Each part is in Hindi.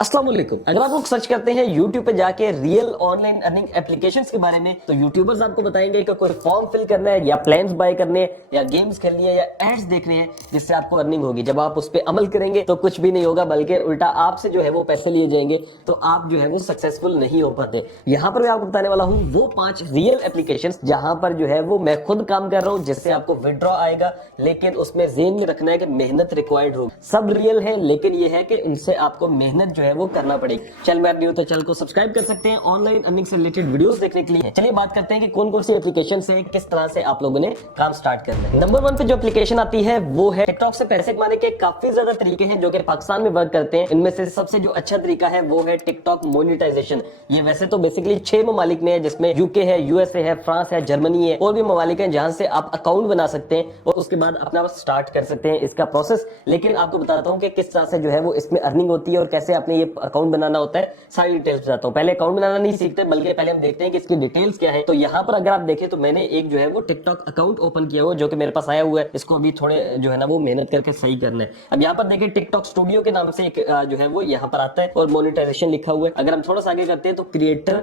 अस्सलाम वालेकुम। अगर आप लोग सर्च करते हैं YouTube पे जाके रियल ऑनलाइन अर्निंग एप्लीकेशंस के बारे में, तो यूट्यूबर्स आपको बताएंगे कि कोई फॉर्म फिल करना है या प्लान्स बाय करने हैं या गेम्स खेलनी है या एड्स देखने हैं जिससे आपको अर्निंग होगी। जब आप उस पर अमल करेंगे तो कुछ भी नहीं होगा, बल्कि उल्टा आपसे जो है वो पैसे लिए जाएंगे, तो आप जो है वो सक्सेसफुल नहीं हो पाते। यहाँ पर मैं आपको बताने वाला हूँ वो 5 रियल एप्लीकेशंस जहां पर जो है वो मैं खुद काम कर रहा हूँ, जिससे आपको विड्रॉ आएगा, लेकिन उसमें ज़हन में रखना है कि मेहनत रिक्वायर्ड होगी। सब रियल है, लेकिन ये है कि उनसे आपको मेहनत जो है वो करना पड़ेगी। चैनल में न्यू तो चैनल को सब्सक्राइब कर सकते हैं ऑनलाइन अर्निंग से रिलेटेड वीडियोस देखने के लिए। चलिए बात करते हैं कि कौन कौन सी एप्लीकेशन है, किस तरह से आप लोगों ने काम स्टार्ट करना है। नंबर 1 पे जो एप्लीकेशन आती है वो है टिकटॉक से पैसे कमाने के काफी ज्यादा तरीके हैं जो कि पाकिस्तान में वर्क करते हैं। इनमें से सबसे जो अच्छा तरीका है वो है टिकटॉक मोनेटाइजेशन। ये वैसे तो बेसिकली 6 ममालिक में है, जिसमें यूके है, यूएसए है, फ्रांस है, जर्मनी है और भी ममालिक हैं जहां से आप अकाउंट बना सकते हैं और उसके बाद अपना स्टार्ट कर सकते हैं इसका प्रोसेस। लेकिन आपको बताता हूं कि किस तरह से जो है वो इसमें अर्निंग होती है और कैसे आपने ये अकाउंट बनाना होता है, सारी डिटेल्स बताता हूं। पहले अकाउंट बनाना नहीं सीखते, बल्कि पहले हम देखते हैं कि इसकी डिटेल्स क्या है। तो यहाँ पर अगर आप देखें तो मैंने एक जो है वो टिकटॉक अकाउंट ओपन किया हुआ जो कि मेरे पास आया हुआ है। इसको अभी थोड़े जो है ना वो मेहनत करके सही करना है। अब यहाँ पर देखिए टिकटॉक स्टूडियो के नाम से एक जो है वो यहाँ पर आता है और मोनेटाइजेशन लिखा हुआ है। अगर हम थोड़ा सा आगे करते हैं तो क्रिएटर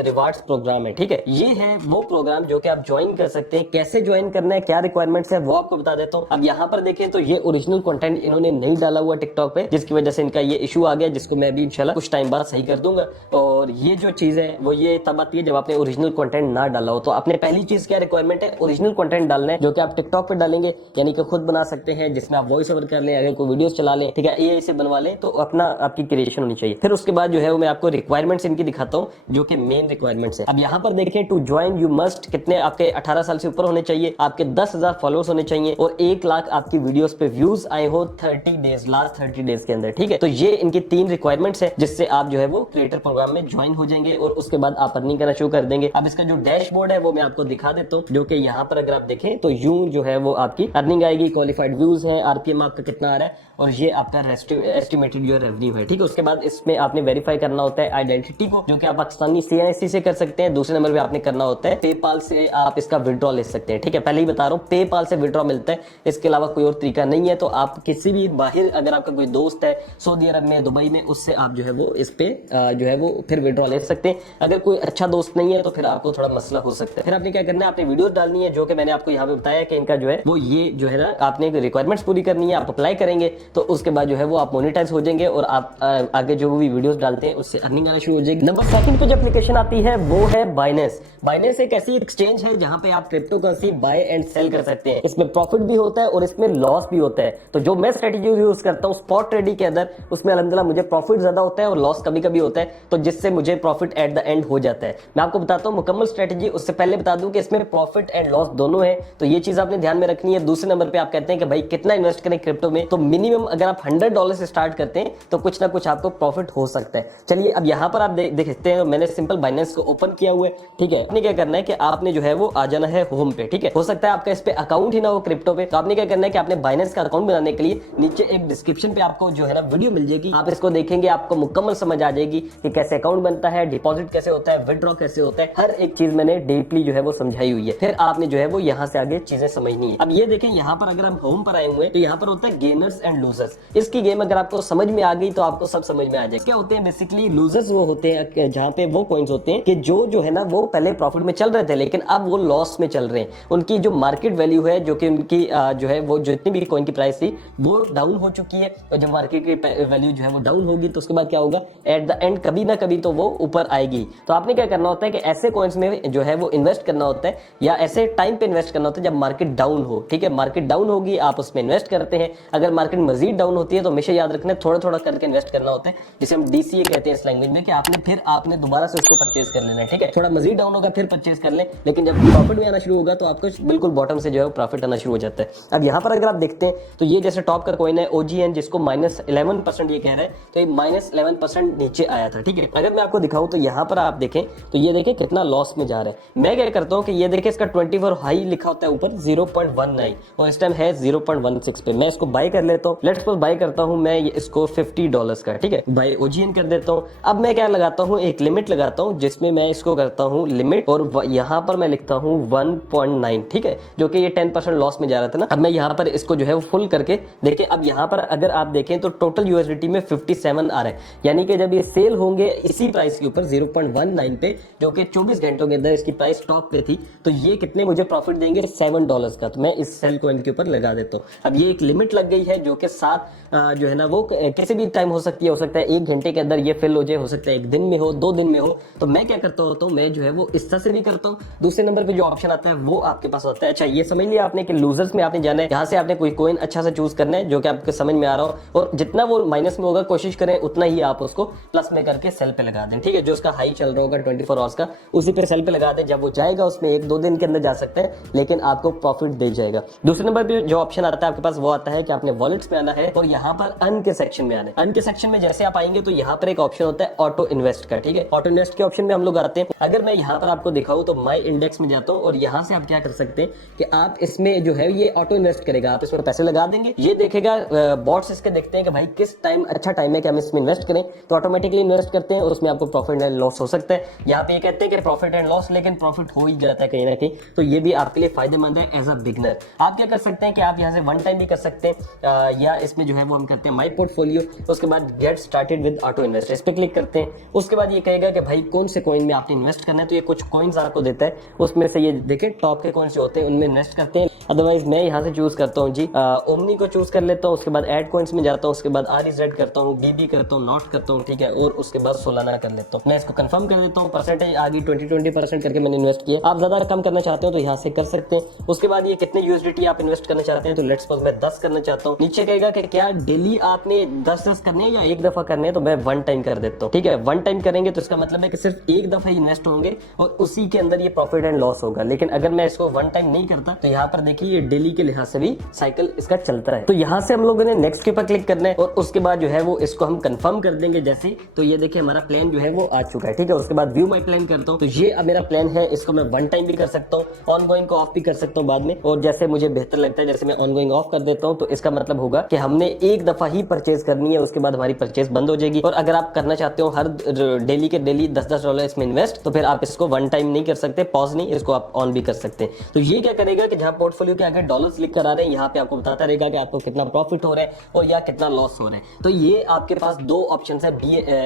रिवार्ड्स प्रोग्राम है, ठीक है। ये है वो प्रोग्राम जो कि आप ज्वाइन कर सकते हैं। कैसे ज्वाइन करना है, क्या रिक्वायरमेंट्स है, वो आपको बता देता हूँ। अब यहाँ पर देखें तो ये ओरिजिनल कंटेंट इन्होंने नहीं डाला हुआ टिकटॉक पे, जिसकी वजह से इनका ये इशू आ गया, जिसको मैं भी इंशाल्लाह कुछ टाइम बाद सही कर दूंगा। और ये जो चीज है वो ये तब आती है जब आपने ओरिजिनल कंटेंट ना डाला हो। तो आपने पहली चीज क्या रिक्वायरमेंट है, ओरिजिनल कंटेंट डालना है जो कि आप टिकटॉक पे डालेंगे, यानी कि खुद बना सकते हैं, जिसमें आप वॉइस ओवर कर लें, अगर कोई वीडियोस चला लें, ठीक है, एआई से बनवा लें, तो अपना आपकी क्रिएशन होनी चाहिए। फिर उसके बाद जो है वो मैं आपको रिक्वायरमेंट्स इनकी दिखाता हूँ जो कि मेन रिक्वायरमेंट्स है। अब यहाँ पर देखें टू ज्वाइन यू मस्ट, कितने आपके 18 साल से ऊपर होने चाहिए, आपके 10,000 फॉलोअर्स होने चाहिए और 1 लाख आपकी वीडियोस पे व्यूज आए हो 30 डेज, लास्ट 30 डेज के अंदर, ठीक है। तो ये इनकी 3 रिक्वायरमेंट्स है जिससे आप जो है वो क्रिएटर प्रोग्राम में ज्वाइन हो जाएंगे और उसके बाद आप अर्निंग करना शुरू कर देंगे। अब इसका जो डैशबोर्ड है वो मैं आपको दिखा देता हूँ, जो कि यहाँ पर अगर आप देखें तो यूं जो है वो आपकी अर्निंग आएगी, क्वालिफाइड व्यूज है, आरपीएम आपका कितना आ रहा है और ये आपका एस्टिमेटेड जो रेवेन्यू है, ठीक है। उसके बाद इसमें आपने वेरीफाई करना होता है आइडेंटिटी को, जो कि आप पाकिस्तानी सीएनएससी से कर सकते हैं। दूसरे नंबर पे आपने करना होता है पेपाल से आप इसका विड्रॉ ले सकते हैं, ठीक है। पहले ही बता रहा हूँ पेपाल से विड्रॉ मिलता है, इसके अलावा कोई और तरीका नहीं है। तो आप किसी भी बाहर, अगर आपका कोई दोस्त है सऊदी अरब में, दुबई में, उससे आप जो है वो इस पे जो है वो फिर विड्रॉ ले सकते हैं। अगर कोई अच्छा दोस्त नहीं है तो फिर आपको थोड़ा मसला हो सकता है। फिर आपने क्या करना है, आपने वीडियोस डालनी है, जो कि मैंने आपको यहाँ पे बताया कि इनका जो है वो ये जो है ना आपने रिक्वायरमेंट्स पूरी करनी है। आप अप्लाई करेंगे तो उसके बाद जो है वो आप मोनेटाइज हो जाएंगे और आप आगे जो भी वीडियोस डालते हैं उससे अर्निंग आना शुरू हो जाएगी। नंबर 2 पे जो एप्लीकेशन आती है वो है बाइनेंस। बाइनेंस एक ऐसी एक्सचेंज है जहां पे आप crypto currency buy and sell कर सकते हैं। इसमें प्रॉफिट भी होता है और इसमें लॉस भी होता है। तो जो मैं स्ट्रेटेजी यूज करता हूँ स्पॉट ट्रेडिंग के अंदर, उसमें अल्हम्दुलिल्लाह मुझे प्रॉफिट ज्यादा होता है और लॉस कभी कभी होता है, तो जिससे मुझे प्रॉफिट एट द एंड हो जाता है। मैं आपको बताता हूँ मुकम्मल स्ट्रेटेजी। उससे पहले बता दूं कि इसमें प्रॉफिट एंड लॉस दोनों है, तो ये चीज आपने ध्यान में रखनी है। दूसरे नंबर पे आप कहते हैं कि भाई कितना इन्वेस्ट करें क्रिप्टो में, तो मिनिमम अगर आप $100 से स्टार्ट करते हैं तो कुछ ना कुछ आपको प्रॉफिट हो सकता है। चलिए अब यहाँ पर आप देख सकते हैं, मैंने सिंपल बाइनेंस को ओपन किया हुआ है, ठीक है। आपने क्या करना है कि आपने जो है वो आ जाना है होम पे, ठीक है। हो सकता है आपका इस पे अकाउंट ही ना हो क्रिप्टो पे, तो आपने क्या करना है कि आपने बाइनेंस का अकाउंट बनाने के लिए नीचे एक डिस्क्रिप्शन पे आपको जो है ना वीडियो मिल जाएगी। आप इसको देखेंगे, आपको मुकम्मल समझ आ जाएगी कि कैसे अकाउंट बनता है, डिपॉजिट कैसे होता है, विड्रॉ कैसे होता है, हर एक चीज मैंने डीपली जो है वो समझाई हुई है। फिर आपने जो है वो यहाँ से आगे चीजें समझनी है। अब ये देखें, यहाँ पर अगर हम होम पर आए हुए हैं तो यहाँ पर होता है गेनर्स एंड लूजर्स। इसकी गेम अगर आपको समझ में आ गई तो आपको सब समझ में आ जाए। क्या होते हैं बेसिकली लूजर्स, वो होते हैं जहाँ पे वो कॉइन्स होते हैं कि जो है ना वो पहले प्रॉफिट में चल रहे थे लेकिन अब वो लॉस में चल रहे हैं। उनकी जो मार्केट वैल्यू है, जो कि उनकी जो है वो जितनी भी कॉइन की प्राइस थी वो डाउन हो चुकी है, और जब मार्केट की वैल्यू जो है वो डाउन होगी तो उसके बाद क्या होगा, एट द एंड कभी ना कभी तो वो ऊपर आएगी। तो आपने क्या करना होता है कि ऐसे कॉइन्स में जो है वो इन्वेस्ट करना होता है, या ऐसे टाइम पे इन्वेस्ट करना होता है जब मार्केट डाउन हो, ठीक है। मार्केट डाउन होगी, आप उसमें इन्वेस्ट करते हैं। अगर मार्केट मजीद डाउन होती है तो हमेशा याद रखना है थोड़ा थोड़ा करके इन्वेस्ट करना होता है, जिसे हम डीसीए कहते हैं इस लैंग्वेज में, कि आपने दोबारा से उसको परचेज कर लेना है, ठीक है। थोड़ा मजीद डाउन होगा फिर परचेज कर ले, लेकिन जब प्रॉफिट भी आना शुरू होगा तो आपको बिल्कुल बॉटम से जो है प्रॉफिट आना शुरू हो जाता है। अब यहाँ पर अगर आप देखते हैं तो ये जैसे टॉप का कॉइन है OGN, जिसको -11% ये कह रहे हैं, तो ये -11% नीचे आया था, ठीक है। अगर मैं आपको दिखाऊं तो यहाँ पर आप देखें तो ये देखें कितना लॉस में जा रहा है। मैं क्या करता हूँ कि ये देखें इसका 24 हाई लिखा होता है ऊपर 0.19 और इस टाइम है 0.16 पे। मैं इसको बाय कर लेता हूँ। लेट्स सपोज बाय करता हूँ मैं इसको $50 का, ठीक है, बाय OGN कर देता हूँ। अब मैं क्या लगाता हूँ, एक लिमिट लगाता हूँ जिसमें मैं इसको करता हूँ लिमिट, और यहाँ पर मैं लिखता हूँ 1.9, ठीक है, जो कि ये 10% लॉस में जा रहा था ना। अब मैं यहाँ पर इसको जो है वो फुल करके देखें। अब यहाँ पर अगर आप देखें तो टोटल USDT में 56 0.7 आ रहा है, यानी कि जब ये सेल होंगे इसी प्राइस के ऊपर 0.19 पे, जो कि 24 घंटों के अंदर इसकी प्राइस टॉप पे थी, तो ये कितने मुझे प्रॉफिट देंगे, $7 का। तो मैं इस सेल कॉइन के ऊपर लगा देता हूँ। अब ये एक लिमिट लग गई है जो कि 7 जो है ना वो किसी भी टाइम हो सकती है, हो सकता है 1 घंटे के अंदर ये फिल हो जाए, हो सकता है 1 दिन में हो, 2 दिन में हो। तो मैं क्या करता हूँ, तो मैं जो है वो इस तरह से भी करता हूँ। दूसरे नंबर पे जो ऑप्शन आता है वो आपके पास होता है। अच्छा, ये समझ लिया आपने कि लूजर्स में आपने जाना है, यहाँ से आपने कोई कॉइन अच्छा सा चूज करना है जो कि आपको समझ में आ रहा हो, और जितना वो माइनस में होगा कोशिश करें उतना ही आप उसको प्लस में करके सेल पे लगा दें। ठीक है, जो उसका हाई चल रहा होगा 24 आवर्स का, उसी पे सेल पे लगा दें। जब वो जाएगा उसमें 1-2 दिन के अंदर जा सकते हैं, लेकिन आपको प्रॉफिट दे जाएगा। दूसरे नंबर पे जो ऑप्शन आता है आपके पास, वो आता है कि आपने वॉलेट्स में आना है और यहाँ पर अर्न के सेक्शन में आना है। अर्न के सेक्शन में जैसे आप आएंगे तो यहाँ पर एक ऑप्शन होता है ऑटो इन्वेस्ट का। ठीक है, ऑटो इन्वेस्ट के ऑप्शन में हम लोग आते हैं। अगर मैं यहाँ पर आपको दिखाऊं तो माई इंडेक्स में जाता हूँ और यहाँ से आप क्या कर सकते हैं कि आप इसमें जो है ये ऑटो इन्वेस्ट करेगा, आप इसमें पैसे लगा देंगे, ये देखेगा, बॉट्स इसके देखते हैं कि भाई किस टाइम अच्छा टाइम है कि हम इसमें इन्वेस्ट करें, तो ऑटोमेटिकली इन्वेस्ट करते हैं और उसमें आपको प्रॉफिट एंड लॉस हो सकता है। यहाँ पे ये कहते हैं कि प्रॉफिट एंड लॉस, लेकिन प्रॉफिट हो ही जाता है कहीं ना कहीं, तो ये भी आपके लिए फायदेमंद है एज अ बिगनर। आप क्या कर सकते हैं कि आप यहाँ से वन टाइम भी कर सकते हैं, या इसमें जो है वो हम करते हैं माई पोर्टफोलियो, उसके बाद get started with auto invest, इस पे क्लिक करते हैं। उसके बाद ये कहेगा कि भाई कौन से कॉइन में आपने इन्वेस्ट करना है, तो ये कुछ कॉइन्स आपको देता है, उसमें से ये देखें टॉप के कॉइन्स जो होते हैं उनमें इन्वेस्ट करते हैं। अदरवाइज मैं यहाँ से चूज करता हूँ जी ओमनी को चूज कर लेता हूँ, उसके बाद एड कॉइन्स में जाता हूँ, उसके बाद RZ करता हूँ, BB करता हूँ, नॉट करता हूँ, ठीक है, और उसके बाद सोलाना कर लेता हूँ। मैं इसको कंफर्म कर देता हूँ, परसेंटेज आ गई 20% करके मैंने इन्वेस्ट किया। आप ज्यादा कम करना चाहते हो तो यहाँ से कर सकते हैं। उसके बाद ये कितने USDT आप इन्वेस्ट करना चाहते हैं, तो लेट्स सपोज मैं 10 करना चाहता हूँ। नीचे कहेगा कि क्या डेली आपने 10 करने हैं या एक दफा करने हैं, तो मैं वन टाइम कर देता हूँ। ठीक है, वन टाइम करेंगे तो इसका मतलब है कि सिर्फ एक दफा ही इन्वेस्ट होंगे और उसी के अंदर ये प्रॉफिट एंड लॉस होगा। लेकिन अगर मैं इसको वन टाइम नहीं करता तो यहाँ पर देखिए ये डेली के लिहाज से भी साइकिल इसका चलता है। तो यहाँ से हम लोगों ने नेक्स्ट के ऊपर क्लिक करना है और उसके बाद जो है वो इसको हम कंफर्म कर देंगे जैसे, तो ये देखिए हमारा प्लान जो है वो आ चुका है। ठीक है, उसके बाद व्यू माई प्लान करता हूँ, तो ये अब मेरा प्लान है, इसको मैं वन टाइम भी कर सकता हूँ, ऑन गोइंग को ऑफ भी कर सकता हूँ बाद में, और जैसे मुझे बेहतर लगता है जैसे मैं ऑन गोइंग ऑफ कर देता हूँ, तो इसका मतलब होगा कि हमने एक दफा ही परचेज करनी है, उसके बाद हमारी परचेज बंद हो जाएगी। और अगर आप करना चाहते हो हर डेली के डेली $10 इसमें इन्वेस्ट, तो फिर आप इसको वन टाइम नहीं कर सकते, पॉज नहीं, इसको आप ऑन भी कर सकते हैं। तो ये क्या करेगा कि जहां पोर्टफोलियो के आगे डॉलर्स लिख कर आ रहे हैं, यहाँ पे आपको बताता रहेगा कि आपको कितना प्रॉफिट हो रहा है और या कितना लॉस हो रहा है। तो ये आपके पास 2 ऑप्शन है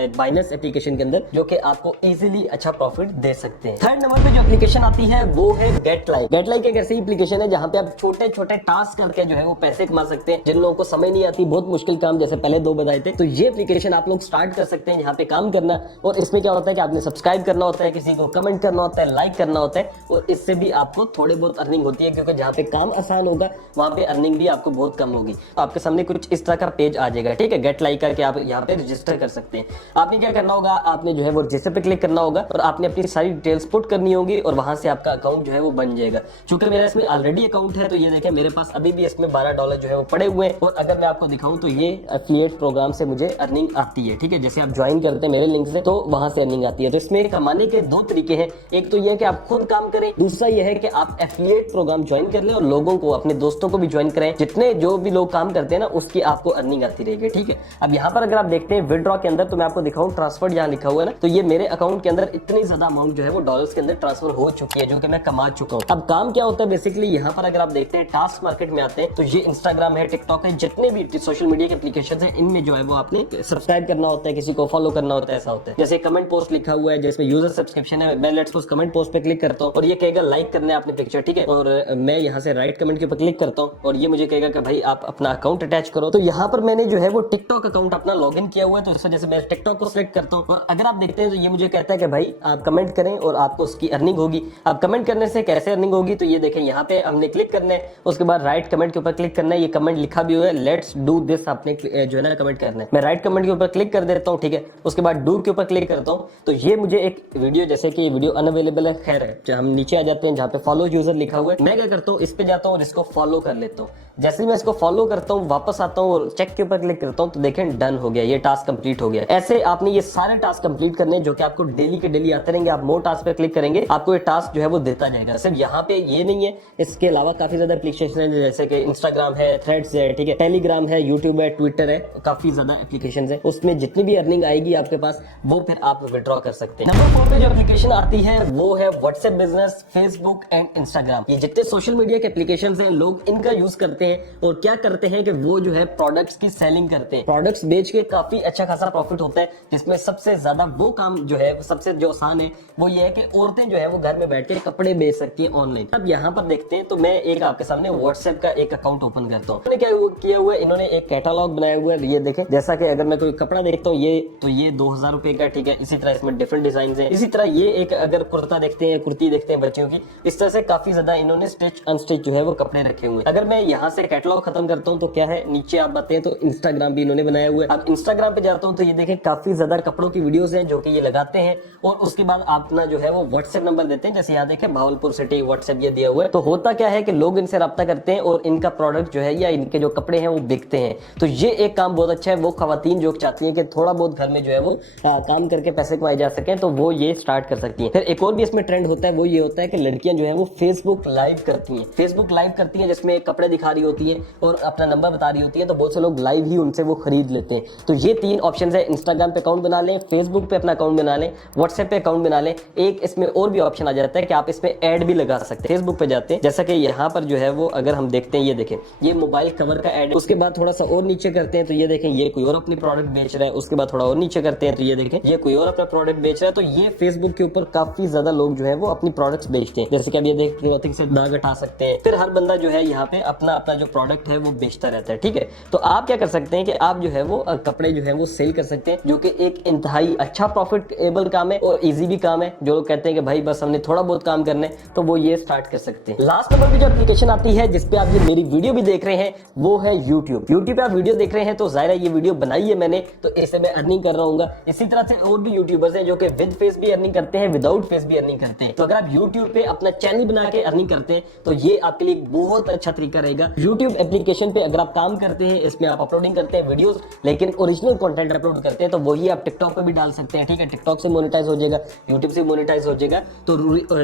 बाइनेंस एप्लीकेशन के अंदर, जो कि आपको इजीली अच्छा प्रॉफिट दे सकते हैं। थर्ड नंबर पे जो एप्लीकेशन आती है वो है गेटलाइक। गेटलाइक एक ऐसी एप्लीकेशन है जहां पे आप छोटे छोटे टास्क करके जो है वो पैसे कमा सकते हैं। जिन लोगों को समझ नहीं आती, बहुत मुश्किल काम जैसे पहले 2 बताए थे, तो ये एप्लीकेशन आप लोग स्टार्ट कर सकते हैं यहाँ पे काम करना। और इसमें क्या होता है कि आपने सब्सक्राइब करना होता है, किसी को कमेंट करना होता है, लाइक करना होता है, और इससे भी आपको थोड़ी बहुत अर्निंग होती है, क्योंकि जहाँ पे काम आसान होगा वहां पे अर्निंग भी आपको बहुत कम होगी। तो आपके सामने कुछ इस तरह का पेज आ जाएगा। ठीक है, गेट लाइक करके आप यहाँ पे रजिस्टर कर सकते हैं। आपने क्या करना होगा, आपने जो है वो रजिस्टर पे क्लिक करना होगा और आपने अपनी सारी डिटेल्स पुट करनी होगी और वहां से आपका अकाउंट जो है वो बन जाएगा। चूंकि मेरा इसमें ऑलरेडी अकाउंट है, तो ये देखें मेरे पास अभी भी इसमें $12 जो है वो पड़े हुए हैं। और अगर मैं आपको दिखाऊं तो ये एफिलिएट प्रोग्राम से मुझे अर्निंग आती है। ठीक है, जैसे आप ज्वाइन करते हैं मेरे लिंक से, तो वहां से अर्निंग आती है। तो इसमें कमाने के 2 तरीके हैं, एक तो ये है कि आप खुद काम करें, दूसरा ये है कि आप एफिलिएट प्रोग्राम ज्वाइन कर लें और लोगों को, अपने दोस्तों को भी ज्वाइन करें। जितने जो भी लोग काम करते हैं ना, उसकी आपको अर्निंग आती रहेगी। ठीक है, अब यहाँ पर अगर आप देखते हैं विड्रॉ के अंदर, तो मैं आपको दिखाऊं ट्रांसफर जहाँ लिखा हुआ है ना, तो ये मेरे अकाउंट के अंदर इतनी ज्यादा अमाउंट जो है वो डॉलर्स के अंदर ट्रांसफर हो चुकी है, जो कि मैं कमा चुका हूँ। अब काम क्या होता है बेसिकली, यहाँ पर अगर आप देखते हैं टास्क मार्केट में आते हैं, तो ये इंस्टाग्राम है, टिकटॉक है, जितने भी सोशल मीडिया के एप्लीकेशन है, इनमें जो है वो आपने सब्सक्राइब करना होता है, किसी को फॉलो करना होता है। ऐसा होता है जैसे कमेंट पोस्ट लिखा हुआ है जिसमें यूजर सब्सक्रिप्शन है, मैं लेट्स सपोज कमेंट पोस्ट पे क्लिक करता हूँ और ये कहेगा लाइक करना है आपने पिक्चर। ठीक है, और मैं यहाँ से राइट कमेंट के ऊपर क्लिक करता हूँ और ये मुझे कहेगा कि भाई आप अपना अकाउंट अटैच करो। तो यहाँ पर मैंने जो है वो टिकटॉक अकाउंट अपना लॉग इन किया हुआ है, तो इस वजह से मैं टिकटॉक को सिलेक्ट करता हूँ। और अगर आप देखते हैं तो ये मुझे कहता है कि भाई आप कमेंट करें और आपको उसकी अर्निंग होगी। अब कमेंट करने से कैसे अर्निंग होगी, तो ये देखें यहाँ पे हमने क्लिक करना है, उसके बाद राइट कमेंट के ऊपर क्लिक करना है। ये कमेंट लिखा भी हुआ है, लेट्स डू दिस, आपने जो है ना कमेंट करना है। मैं राइट कमेंट के ऊपर क्लिक कर देता हूँ। ठीक है, उसके बाद डू के ऊपर क्लिक करता हूँ, तो ये मुझे एक वीडियो, जैसे कि वीडियो अनअवेलेबल है, खैर है, हम नीचे आ जाते हैं जहाँ पे फॉलो यूजर लिखा हुआ है। मैं क्या करता हूँ, इस पे जाता हूँ और इसको फॉलो कर लेता हूँ। जैसे ही मैं इसको फॉलो करता हूँ, वापस आता हूँ और चेक के ऊपर क्लिक करता हूँ, तो देखें डन हो गया, ये टास्क कंप्लीट हो गया। ऐसे आपने ये सारे टास्क कंप्लीट करने जो कि आपको डेली के डेली आते रहेंगे। आप मोर टास्क पे क्लिक करेंगे, आपको ये टास्क जो है वो देता जाएगा। सिर्फ यहाँ पे ये नहीं है, इसके अलावा काफी ज्यादा एप्लीकेशन है, जैसे कि इंस्टाग्राम है, थ्रेड्स है, ठीक है, टेलीग्राम है, यूट्यूब है, ट्विटर है, काफी ज्यादा एप्लीकेशन है। उसमें जितनी भी अर्निंग आएगी आपके पास, वो फिर आप विड्रॉ कर सकते हैं। नंबर 4 पे जो एप्लीकेशन आती है वो है WhatsApp business, Facebook and Instagram. ये जितने सोशल मीडिया के एप्लीकेशन है, लोग इनका यूज करते करते हैं और क्या करते हैं कि वो जो है प्रोडक्ट्स की सेलिंग करते हैं। प्रोडक्ट्स बेच के काफी अच्छा खासा प्रॉफिट होता है, जिसमें सबसे ज्यादा वो काम जो है सबसे जो आसान है वो ये है कि औरतें जो है वो घर में बैठ के कपड़े बेच सकती है ऑनलाइन। अब यहाँ पर देखते हैं, तो मैं एक आपके सामने व्हाट्सएप का एक अकाउंट ओपन करता हूँ। क्या किया हुआ है, इन्होंने एक कैटलॉग बनाया हुआ है। ये देखें, जैसा कि अगर मैं कोई कपड़ा देखता हूँ ये, तो ये 2000 रुपए का, ठीक है। इसी तरह इसमें डिफरेंट डिजाइन है। इसी तरह ये एक अगर कुर्ता देखते हैं, कुर्ती देखते हैं बच्चियों की, इस तरह से काफी ज्यादा इन्होंने स्टिच अनस्टिच जो है वो कपड़े रखे हुए हैं। अगर मैं यहाँ से कैटलॉग खत्म करता हूँ तो क्या है, नीचे आप बताते हैं तो इंस्टाग्राम भी इन्होंने बनाया हुआ है। अब इंस्टाग्राम पे जाता हूँ तो ये देखें काफी ज्यादा कपड़ों की वीडियोस हैं जो कि ये लगाते हैं, और उसके बाद अपना जो है वो व्हाट्सएप नंबर देते हैं। जैसे यहाँ देखें भावलपुर सिटी व्हाट्सएप ये दिया हुआ है। तो होता क्या है कि लोग इनसे रब्ता करते हैं और इनका प्रोडक्ट जो है या इनके जो कपड़े हैं वो बिकते हैं। तो ये एक काम बहुत अच्छा है। वो खवातीन जो चाहती हैं कि थोड़ा बहुत घर में जो है वो काम करके पैसे कमाए जा सके, तो वो ये स्टार्ट कर सकती हैं। फिर एक और भी इसमें ट्रेंड होता है, वो ये होता है कि लड़कियां जो है वो फेसबुक लाइव करती हैं। फेसबुक लाइव करती हैं जिसमें कपड़े दिखा रही होती है और अपना नंबर बता रही होती है, तो बहुत से लोग लाइव ही उनसे वो खरीद लेते हैं। तो ये 3 ऑप्शन है, इंस्टाग्राम पे अकाउंट बना लें, फेसबुक पे अपना अकाउंट बना लें, व्हाट्सएप पे अकाउंट बना लें। एक इसमें और भी ऑप्शन आ जाता है कि आप इसमें ऐड भी लगा सकते हैं। फेसबुक पे जाते हैं, जैसा कि यहाँ पर जो है वो अगर हम देखते हैं, ये देखें ये मोबाइल कवर का ऐड। उसके बाद थोड़ा सा और नीचे करते हैं तो ये देखें ये कोई और अपनी प्रोडक्ट बेच रहा है। उसके बाद थोड़ा और नीचे करते हैं तो ये देखें ये कोई और अपना प्रोडक्ट बेच रहा है। तो ये फेसबुक के ऊपर काफी ज्यादा लोग जो है वो अपनी प्रोडक्ट्स बेचते हैं। जैसे कि अब ये देख क्लॉथिंग से दाग हटा सकते हैं। फिर हर बंदा जो है यहाँ पे अपना अपना जो प्रोडक्ट है वो बेचता रहता है, ठीक है। तो आप क्या कर सकते हैं कि आप जो है वो कपड़े जो है वो सेल कर सकते हैं, जो कि एक इंतहाई अच्छा प्रॉफिटेबल काम है और इजी भी काम है। जो लोग कहते हैं कि भाई बस हमने थोड़ा बहुत काम करना है, तो वो ये स्टार्ट कर सकते हैं। लास्ट नंबर पे जो एप्लीकेशन आती है जिसपे आप ये मेरी वीडियो भी देख रहे हैं वो है यूट्यूब। यूट्यूब पे आप वीडियो देख रहे हैं तो जाहिर है ये वीडियो बनाई है मैंने, तो इससे मैं अर्निंग कर रहा हूँ। इसी तरह से और भी यूट्यूबर्स हैं जो कि विद फेस भी अर्निंग करते हैं, विदाउट फेस भी अर्निंग करते हैं। तो अगर आप यूट्यूब पे अपना चैनल बना के अर्निंग करते हैं तो ये आपके लिए बहुत अच्छा तरीका रहेगा। यूट्यूब एप्लीकेशन पे अगर आप काम करते हैं, इसमें आप अपलोडिंग करते हैं वीडियोस, लेकिन ओरिजिनल कंटेंट अपलोड करते हैं, तो वही आप टिकटॉक पे भी डाल सकते हैं, ठीक है। टिकटॉक से मोनेटाइज हो जाएगा, यूट्यूब से मोनेटाइज हो जाएगा। तो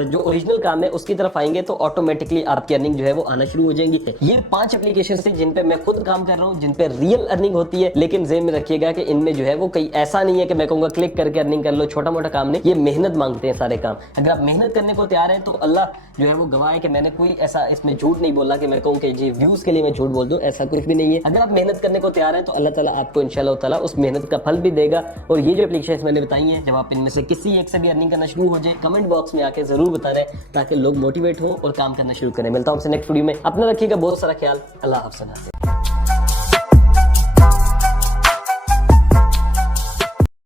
जो ओरिजिनल काम है उसकी तरफ आएंगे तो ऑटोमेटिकली आपकी अर्निंग जो है वो आना शुरू हो जाएंगी। ये 5 एप्लीकेशन है जिन पे मैं खुद काम कर रहा हूँ, जिन पे रियल अर्निंग होती है। लेकिन ज़हन में रखिएगा कि इनमें जो है वो कहीं ऐसा नहीं है कि मैं कहूँगा क्लिक करके अर्निंग कर लो, छोटा मोटा काम नहीं। ये मेहनत मांगते हैं सारे काम। अगर आप मेहनत करने को तैयार हैं तो अल्लाह जो है वो गवाह है कि मैंने कोई ऐसा इसमें झूठ नहीं बोला कि मैं कहूँ कि जी व्यूज के लिए मैं झूठ बोल दूं, ऐसा कुछ भी नहीं है। अगर आप मेहनत करने को तैयार हैं तो अल्लाह ताला आपको इंशाल्लाह ताला उस मेहनत का फल भी देगा। और ये जो एप्लीकेशन मैंने बताई हैं, जब आप इनमें से किसी एक से भी अर्निंग करना शुरू हो जाए, कमेंट बॉक्स में आके जरूर बताना है ताकि लोग मोटिवेट हो और काम करना शुरू करें। मिलता हूं आपसे नेक्स्ट वीडियो में। अपना रखिएगा बहुत सारा ख्याल। अल्लाह हाफ़िज़।